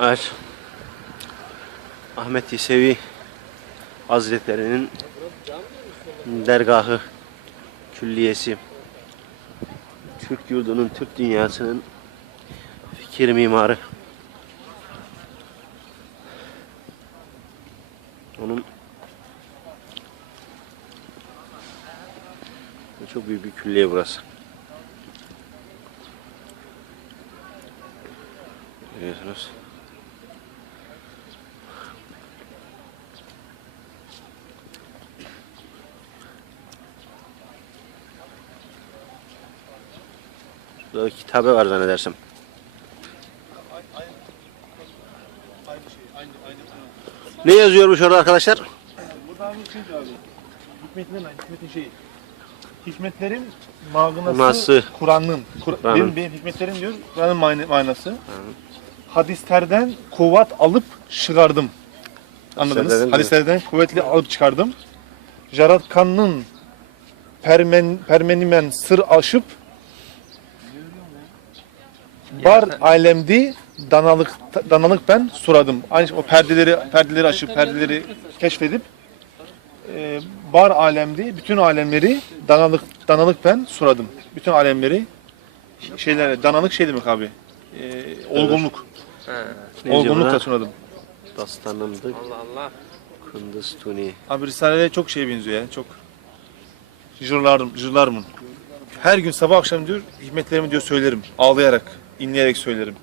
Evet. Ahmet Yesevi Hazretleri'nin dergahı, külliyesi. Türk yurdunun, Türk dünyasının fikir mimarı. Onun çok büyük bir külliye burası. Görüyorsunuz. Burada kitabı var zannedersem. Ne yazıyormuş orada arkadaşlar? Burada abi şey abi. Hikmetlerin, hikmetin şeyi. Hikmetlerin manası, Manası. Kur'an'ın. Kur, benim, benim hikmetlerim diyor, Kur'an'ın man- manası. Hadislerden kuvvet alıp çıkardım. Anladınız? Hadislerden- Hadislerden kuvvetli alıp çıkardım. Jaratkan'ın permen, permenimen sır aşıp bar alemdi danalık danalık ben suradım. Aynı o perdeleri perdeleri aşıp perdeleri keşfedip e, bar alemdi bütün alemleri danalık danalık ben suradım. Bütün alemleri şeyler danalık şey demek abi. E, olgunluk. Ne yazıyor Olgunlukla buna? sunadım. Dastanımdı. Allah Allah. Kunduz Tuni. Abi Risale'ye çok şey benziyor ya. Çok jırlarım, jırlarımın. Her gün sabah akşam diyor hikmetlerimi diyor söylerim. Ağlayarak, inleyerek söylerim.